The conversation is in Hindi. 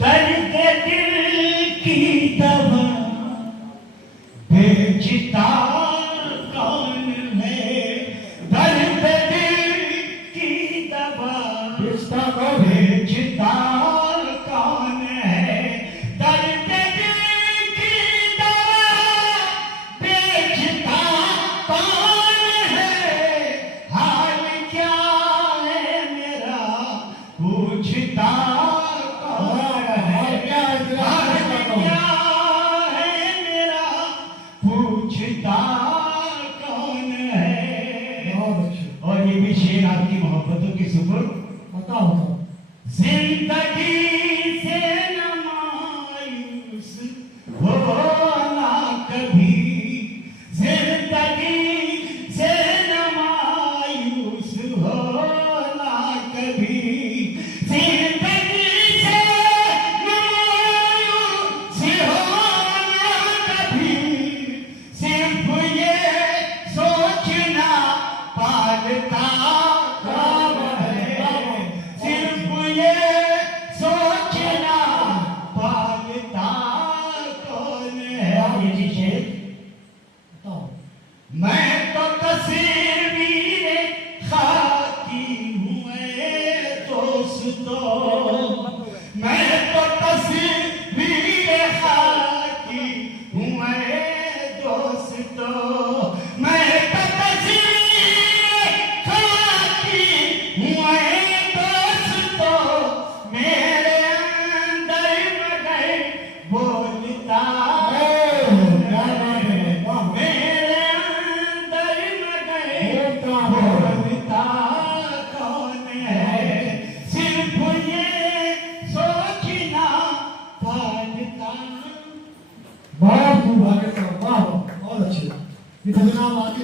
दर्द दिल की दवा बेचता कौन है? दर्द दिल की दवा बेचता कौन है? दर्द दिल की दवा बेचता कौन है? हाल क्या है मेरा पूछता पूछता कौन है? और ये भी शेर आपकी मोहब्बतों की सुपुर्द बताओ। जिंदगी से न मायूस होना कभी, जिंदगी से न मायूस होना कभी, जिंदगी से न मायूस होना कभी, सिर्फ ये सोचना पालता कौन है? सिर्फ ये सोचना पालता कौन है? ये चीजें बताओ। मैं तो तस्वीर खाकी हूँ दोस्तों, मैं तो तस्वीर खाकी हूँ दोस्तों, मैं तो तस्वीर खाकी हूँ दोस्तों, मेरे अंदर मगर बोलता मेरे अंदर मगर बोलता कौन है? सिर्फ ये सोचना पालता। बहुत खूब आगे, बहुत अच्छे। ये भजन आप आके